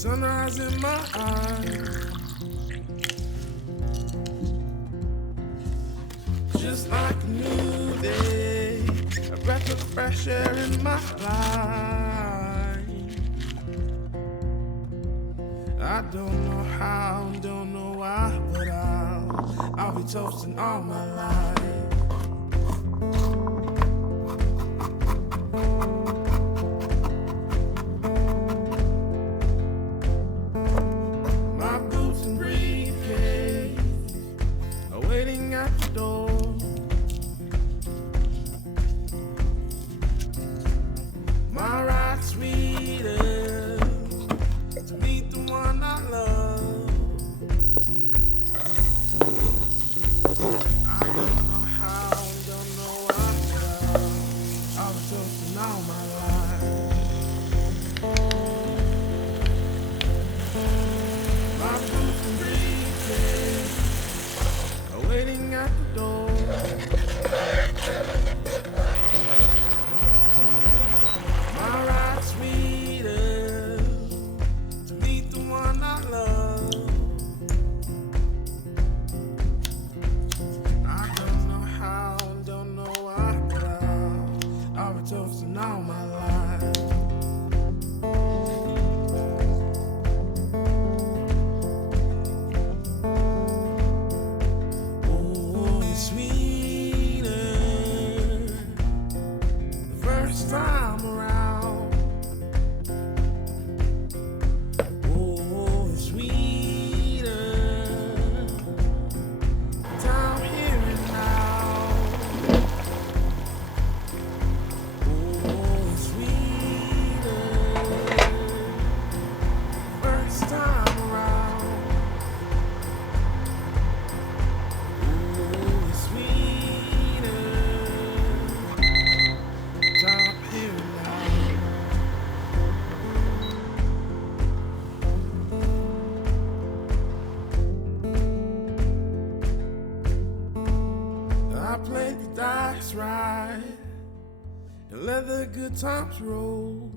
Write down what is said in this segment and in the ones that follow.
Sunrise in my eyes, just like a new day, a breath of fresh air in my life. I don't know how, don't know why, but I'll be toasting all my life. My boots and briefcase are waiting at the door. My ride sweeter to meet the one I love. I don't know how, don't know why, but I'll be toasting all my life. My boots and briefcase are waiting at the door. My ride sweeter to meet the one I love. I don't know how, don't know why, but I'll be toasting all my life. Oh, it's sweeter the first time around. Oh, it's sweeter the time here and now. Oh, it's sweeter first time around. Oh, it's sweeter time here and now. I played the dice right and let the good times roll.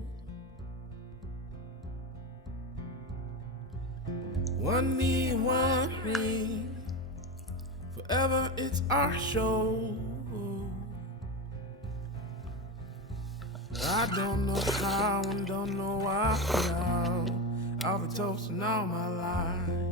One knee and one ring, forever it's our show. I don't know how and don't know why, but I'll be toasting all my life.